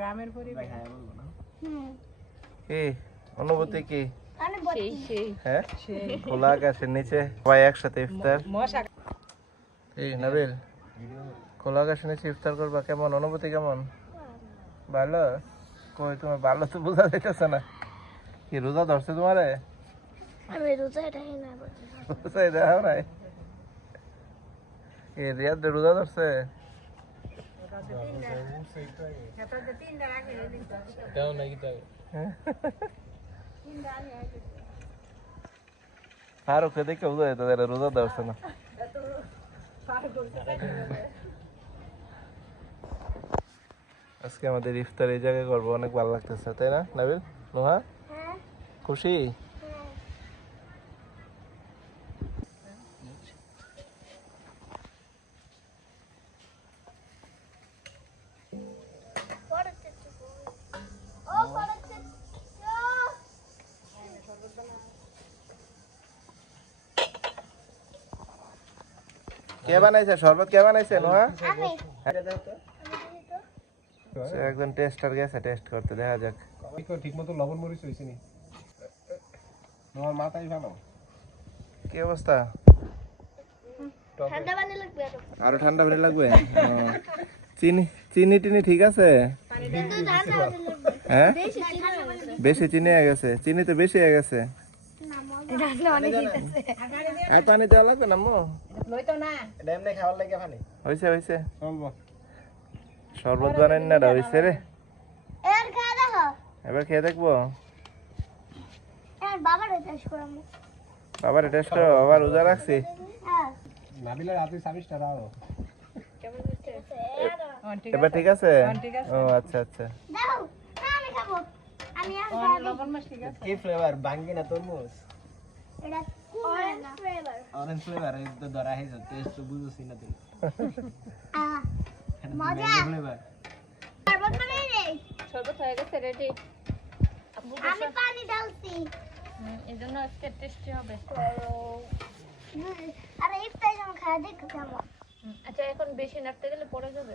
গ্রামের পরিবেশ। কি? অনুভূতি কি? সেই সেই। হ্যাঁ? খোলা আকাশের নিচে সবাই একসাথে ইফতার। মশা। এই নাবিল খোলা আকাশের নিচে ইফতার করবা কেমন? অনুভূতি কেমন? ভালো? কই তোমার ভালো তো বোঝা যাইতেছে না। কি রোজা ধরছে তোমারে? আমি রোজা না রিয়াদ রোজা ধরছে? ফারুক দেখে বোঝা যেত এরা রোজা ধরছে না আজকে আমাদের ইফতার এই জায়গায় করব অনেক ভালো লাগতেছে তাই না নাবিল নোহা খুশি কে বানাইছে? শরবত কে বানাইছে সে একজন টেস্টার গেছে টেস্ট করতে দেখা যাক। ঠিক মতো লবণ মরিচ হয়েছে নি। তোমার মাথায় ভালো। কি অবস্থা? ঠান্ডা পানি লাগবে আরও। আরও ঠান্ডা পানি লাগবে? চিনি চিনি টিনি ঠিক আছে? হ্যাঁ? বেশি চিনি হয়ে গেছে। চিনি তো বেশি হয়ে গেছে। আর পানি দেওয়া লাগবে না মো? লইতো না। এটা এমনি খাওয়ার লাগে শরবত বানাই না হয়েছে রে। এর খাওয়া দেখো এবার খেয়ে দেখব। বাবার টেস্ট করামু বাবার টেস্ট করো বাবা রোজা রাখছি। হ্যাঁ। রাতে সাবিসটা দাও। হ্যাঁ, এবার ঠিক আছে? হ্যাঁ, ঠিক আছে। ও আচ্ছা আচ্ছা। দাও আমি খাব। আমি আর লবণ মাছ ঠিক আছে। কি ফ্লেভার বাঙ্গি না তরমুজ? অরেঞ্জ ফ্লেভার অরেঞ্জ ফ্লেভার এই তো ধরা হয়েছে টেস্ট তো বুঝছি না তুমি। আহ মজা। ফ্লেভার শরবত বানাই রে। শরবত হয়ে গেছে রেডি আমি পানি ঢালছি। এই জন্য আজকে টেস্টি হবে। আরে ইফতার যখন খাওয়া দেখো কেমন আচ্ছা এখন বেশি নাড়তে গেলে পড়ে যাবে?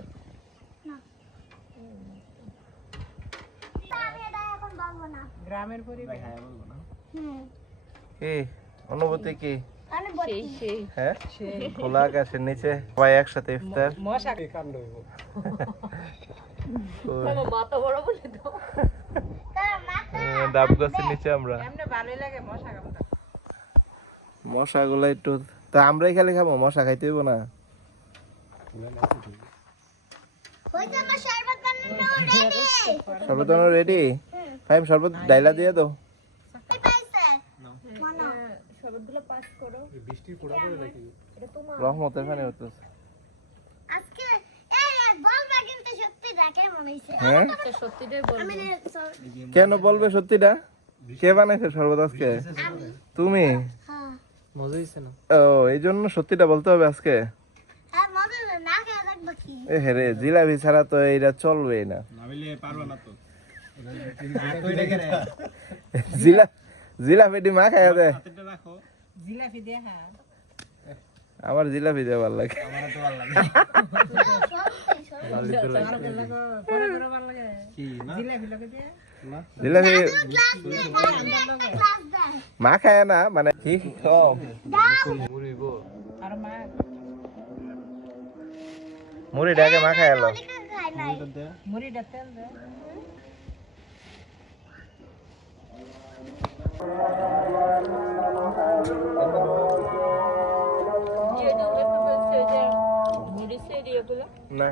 এখন বলব না। গ্রামের পরিবেশ। হ্যাঁ বলব না। হুম। কি? অনুভূতি কি? হ্যাঁ? সেই। খোলা আকাশের নিচে সবাই একসাথে ইফতার। মশা। এই কাণ্ড হইব। আমার মাথা বড় বলে তো তার মাথা উম, ডাব গাছের নিচে আমরা। এমনি ভালোই লাগে মশা কামড়া। মশা গুলো একটু তা আমরাই খালি খাব মশা খাইতে হইব না। শরবত রেডি ফাইম শরবত ডাইলা দিয়ে দাও। শরবতগুলো পাস করো। পড়ে নাকি? এটা তোমার। আজকে ডাকে মনে হইছে? হ্যাঁ? কেন বলবে সত্যিটা? কে বানাইছে শরবত আজকে? তুমি? হ্যাঁ। মজা হয়েছে না? ও এই জন্য সত্যিটা বলতে হবে আজকে? হ্যাঁ জিলাপি ছাড়া তো এইটা চলবেই না। নাবিলে পারবে না তো জিলা জিলাপিটি মা খাইয়া দে জিলাপি দিয়ে হ্যাঁ আমার জিলাপি দিয়ে ভালো লাগে। আমার তো ভালো জিলাপি জিলাপি মা খায় না মানে কি মুড়ি ডাকে মা খায় দে। যে মুড়ি এগুলো না